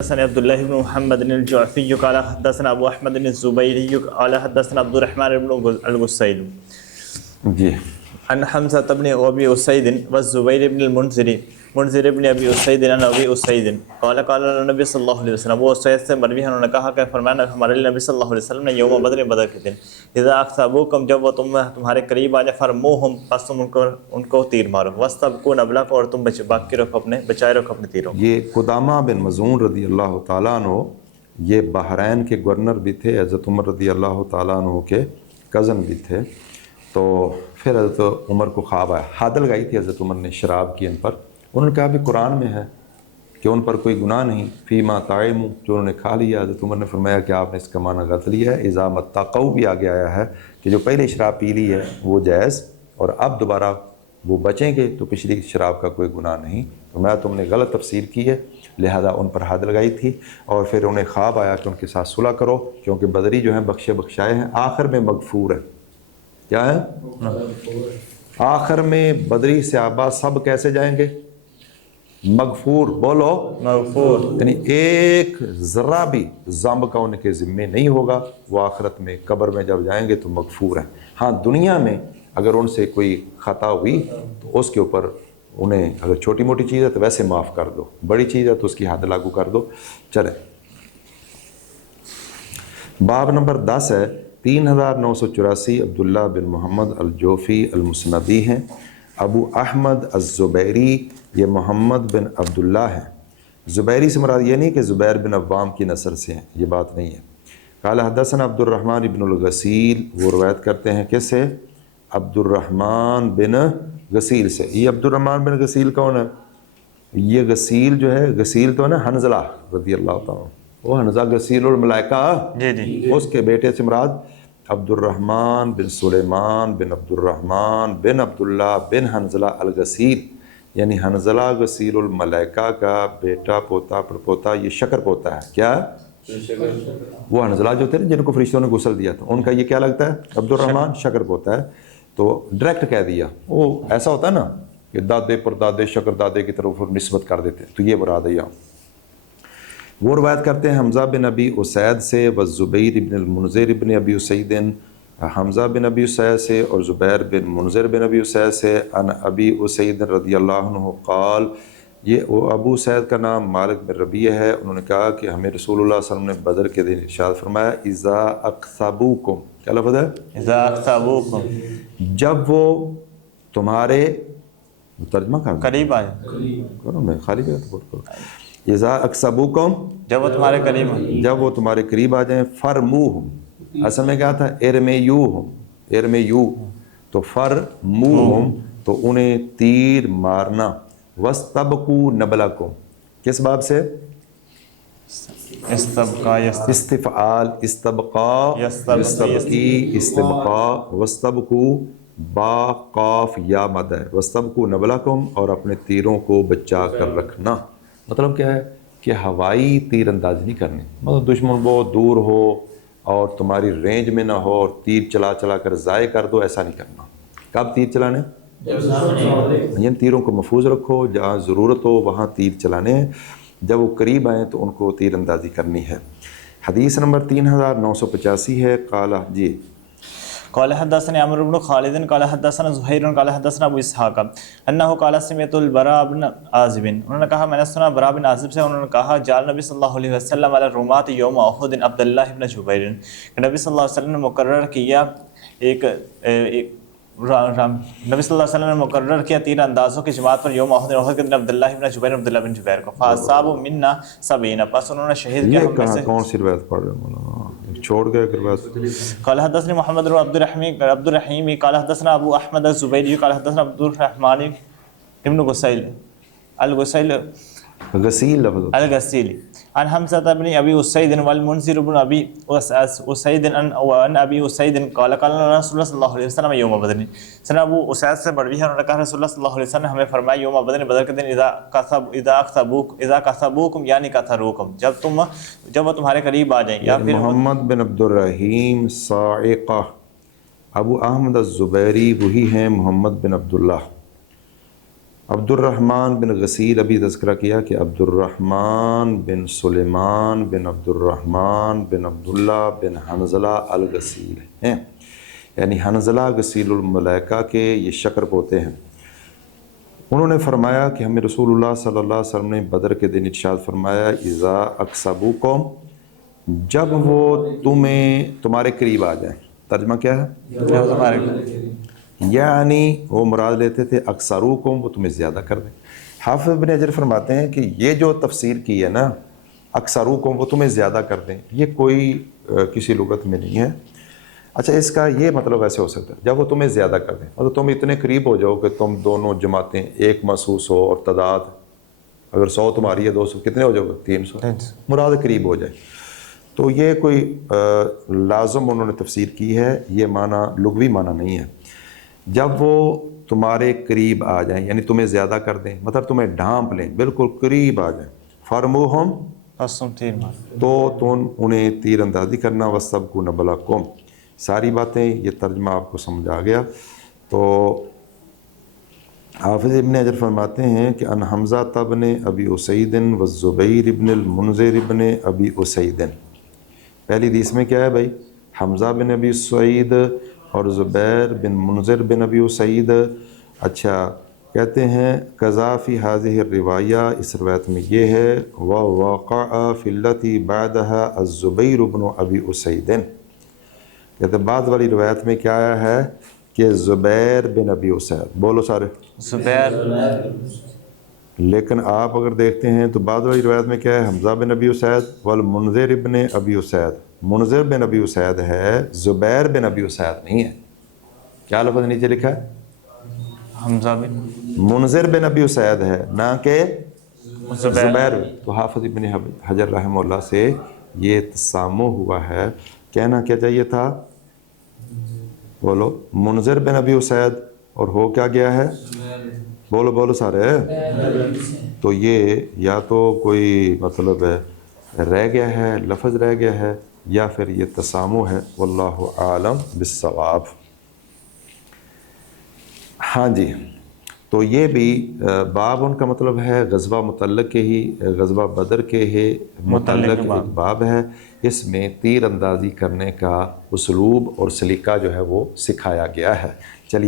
حدثنا عبد الله بن محمد الجعفي قال حدثنا ابو احمد الزبيري قال حدثنا عبد الرحمن بن الغسيل جی عن حمزة بن ابي اسيد والزبير بن منذر بن ابي اسيد عن ابي اسيد قال قال النبي صلی اللہ علیہ وسلم، وہ اسید سے مروی ہے، انہوں نے کہا کہ فرمایا ہمارے نبی صلی اللہ علیہ وسلم نے یوم بدر کے دن اذا اخصبوکم، جب وہ تمہارے قریب آ جائے، فرموہم، پس تم ان کو تیر مارو، واستبقوا نبلکم، اور تم باقی رکھو بچائے رکھو اپنے تیروں۔ یہ قدامہ بن مظعون رضی اللہ تعالیٰ عنہ یہ بحرین کے گورنر بھی تھے، حضرت عمر رضی اللہ تعالیٰ عنہ کے کزن بھی تھے۔ تو پھر حضرت عمر کو خواب آیا، حد لگائی تھی حضرت عمر نے شراب کی ان پر، انہوں نے کہا بھی قرآن میں ہے کہ ان پر کوئی گناہ نہیں، فیما طعموا، جو انہوں نے کھا لیا۔ حضرت عمر نے فرمایا کہ آپ نے اس کا معنی غلط لیا ہے، اذا متقوا بھی آگے آیا ہے کہ جو پہلے شراب پی لی ہے وہ جائز، اور اب دوبارہ وہ بچیں گے تو پچھلی شراب کا کوئی گناہ نہیں۔ فرمایا تم نے غلط تفسیر کی ہے، لہذا ان پر حد لگائی تھی، اور پھر انہیں خواب آیا کہ ان کے ساتھ صلح کرو، کیونکہ بدری جو ہیں بخشے بخشائے ہیں، آخر میں مغفور ہے۔ کیا ہے؟ آخر میں بدری صحابہ سب کیسے جائیں گے؟ مغفور، بولو مغفور، یعنی ایک ذرہ بھی ذنب کا ان کے ذمے نہیں ہوگا، وہ آخرت میں قبر میں جب جائیں گے تو مغفور ہیں۔ ہاں دنیا میں اگر ان سے کوئی خطا ہوئی تو اس کے اوپر انہیں، اگر چھوٹی موٹی چیز ہے تو ویسے معاف کر دو، بڑی چیز ہے تو اس کی حد لاگو کر دو۔ چلیں باب نمبر 10 ہے، 3984 عبداللہ بن محمد الجوفی المسندی ہیں، ابو احمد الزبیری یہ محمد بن عبداللہ ہیں۔ زبیری سے مراد یہ نہیں کہ زبیر بن عوام کی نسل سے ہیں، یہ بات نہیں ہے۔ قال حدثنا عبد الرحمن بن الغسیل، وہ روایت کرتے ہیں کس سے؟ عبد الرحمن بن غسیل سے۔ یہ عبد الرحمن بن غسیل کون ہے؟ یہ غسیل جو ہے، غسیل تو ہے نا حنظلہ رضی اللہ تعالیٰ، وہ حنظلہ غسیل الملائکہ، جی اس کے بیٹے سے مراد عبد الرحمن بن سلیمان بن عبد الرحمن بن عبداللہ بن حنظلہ الغسیل، یعنی حنظلہ غسیل الملائکہ کا بیٹا پوتا پڑپوتا، یہ شکر پوتا ہے۔ کیا ہے؟ وہ حنظلہ جو تھے نا جن کو فرشتوں نے غسل دیا تھا، ان کا یہ کیا لگتا ہے؟ عبد الرحمن شکر پوتا ہے۔ تو ڈائریکٹ کہہ دیا، وہ ایسا ہوتا ہے نا کہ دادے پردادے شکر دادے کی طرف نسبت کر دیتے ہیں، تو یہ مراد ہے یہاں۔ وہ روایت کرتے ہیں حمزہ بن ابی اسید سے، والزبیر بن المنذر بن ابی اسید، حمزہ بن ابی اسید سے اور زبیر بن منذر بن ابی اسید سے، عن ابی اسید رضی اللہ عنہ قال، یہ وہ ابو اسید کا نام مالک بن ربیع ہے، انہوں نے کہا کہ ہمیں رسول اللہ صلی اللہ علیہ وسلم نے بدر کے دن ارشاد فرمایا، اذا اقصبوکم، کیا لفظ ہے؟ اذا اخصبوکم، جب وہ تمہارے، ترجمہ کر قریب آ جائے، کرو میں خالی جگہ تو بول کرو، اذا اقصبوکم، جب وہ تمہارے قریب ہیں، جب وہ تمہارے قریب آ جائیں، فرموہم، اصل میں کیا تھا؟ ارمیوہم، ارمیو، تو فرموہم تو انہیں تیر مارنا، وستبقوا نبلکم، کس باب سے؟ استبقا استفعال، استبقا، استبقی، استبقا، وستبقوا با قاف یا مد ہے، وستبقوا نبلکم، اور اپنے تیروں کو بچا کر رکھنا۔ مطلب کیا ہے کہ ہوائی تیر اندازی نہیں کرنی، مطلب دشمن بہت دور ہو اور تمہاری رینج میں نہ ہو اور تیر چلا چلا کر ضائع کر دو، ایسا نہیں کرنا۔ کب تیر چلانے؟ یعنی تیروں کو محفوظ رکھو، جہاں ضرورت ہو وہاں تیر چلانے ہیں، جب وہ قریب آئیں تو ان کو تیر اندازی کرنی ہے۔ حدیث نمبر 3985 ہے، قال جی قال حدثنا عمرو بن خالد قال حدثنا زہیر قال حدثنا ابو اسحاق انه قال سمعت البراء بن عازب، انہوں نے کہا میں نے سنا براء بن عازب سے، انہوں نے کہا جعل نبی صلی اللہ علیہ وسلم علی الرماة یوم احد عبداللہ بن جبیر، کہ نبی صلی اللہ علیہ وسلم نے مقرر کیا نبی صلی اللہ علیہ وسلم نے مقرر کیا تیر اندازوں کی جماعت پر یوم احد کے دن عبداللہ بن جبیر کو، فاصابوا منا 70، پس انہوں نے شہید کیا یہ ہم میں کہاں سے۔ کون سی روایت پڑھ رہے ہیں مولانا؟ چھوڑ گئے کہ روایت؟ قال حدثني محمد بن عبد الرحيم قال حدثنا ابو احمد الزبيري قال حدثنا عبد الرحمن بن غسيل غسیل لفظ ہوتا ہے۔ الغسيل عن حمزة بن ابي اسيد والمنذر بن ابي اسيد عن ابي اسيد قال قال رسول الله صلی اللہ علیہ وسلم یوم بدر، سنا ابو اسید سے مروی ہے، انہوں نے کہا رسول اللہ صلی اللہ علیہ وسلم نے ہمیں فرمایا یوم بدر، بدر کے دن، اذا قصبوکم یعنی قتلوکم، جب وہ تمہارے قریب آ جائیں، یا پھر محمد بن عبد الرحیم صاعقہ، ابو احمد الزبیری وہی ہیں محمد بن عبداللہ، عبد الرحمن بن غسیل ابھی تذکرہ کیا کہ عبد الرحمن بن سلیمان بن عبد الرحمن بن عبداللہ بن حنظلہ الغسیل ہیں، یعنی حنظلہ غسیل الملائکہ کے یہ شکر پوتے ہیں۔ انہوں نے فرمایا کہ ہمیں رسول اللہ صلی اللہ علیہ وسلم نے بدر کے دن ارشاد فرمایا اذا اقصبوکم، جب وہ تمہارے قریب آ جائیں۔ ترجمہ کیا ہے؟ یعنی وہ مراد لیتے تھے اکثروکم، وہ تمہیں زیادہ کر دیں۔ حافظ ابن حجر فرماتے ہیں کہ یہ جو تفسیر کی ہے نا اکثروکم، وہ تمہیں زیادہ کر دیں، یہ کوئی کسی لغت میں نہیں ہے۔ اچھا، اس کا یہ مطلب ایسے ہو سکتا ہے جب وہ تمہیں زیادہ کر دیں، مطلب تم اتنے قریب ہو جاؤ کہ تم دونوں جماعتیں ایک محسوس ہو، اور تعداد اگر 100 تمہاری ہے 200 کتنے ہو جاؤ گے؟ 300 مراد قریب ہو جائے۔ تو یہ کوئی لازم انہوں نے تفسیر کی ہے، یہ معنی لغوی معنی نہیں ہے۔ جب وہ تمہارے قریب آ جائیں یعنی تمہیں زیادہ کر دیں، مطلب تمہیں ڈھانپ لیں، بالکل قریب آ جائیں، فرموہم، بس تم تیر مار، تو تم انہیں تیر اندازی کرنا، وَاسْتَبْقُوا نَبْلَکُمْ۔ ساری باتیں یہ ترجمہ آپ کو سمجھ آ گیا۔ تو حافظ ابن حجر فرماتے ہیں کہ ان حمزہ بن ابی اسید والزبیر ابن المنذر ابن ابی اسید، پہلی حدیث میں کیا ہے بھائی؟ حمزہ بن ابی اسید اور زبیر بن منذر بن ابی اسید۔ اچھا، کہتے ہیں قضا فی هذه الروایہ، اس روایت میں یہ ہے ووقع فی التی بعدها الزبیر بن ابی اسید، کہتے ہیں بعد والی روایت میں کیا آیا ہے کہ زبیر بن ابی اسید، بولو سارے زبیر، لیکن آپ اگر دیکھتے ہیں تو بعد والی روایت میں کیا ہے؟ حمزہ بن ابی اسید والمنذر ابن ابی اسید، منذر بن ابی اسید ہے، زبیر بن ابی اسید نہیں ہے۔ کیا لفظ نیچے لکھا ہے؟ حمزہ بن منذر بن ابی اسید ہے، نہ کہ زبیر۔ زبیر۔ تو حافظ ابن حجر رحمہ اللہ سے یہ تسامح ہوا ہے، کہنا کیا چاہیے تھا؟ بولو منذر بن ابی اسید، اور ہو کیا گیا ہے؟ بولو بولو سارے۔ تو یہ یا تو کوئی مطلب رہ گیا ہے، لفظ رہ گیا ہے، یا پھر یہ تسامح ہے، واللہ عالم بالصواب۔ ہاں جی، تو یہ بھی باب ان کا مطلب ہے غزوہ متعلق کے ہی، غزوہ بدر کے ہی متعلق ایک باب ہے۔ اس میں تیر اندازی کرنے کا اسلوب اور سلیقہ جو ہے وہ سکھایا گیا ہے۔ چلیے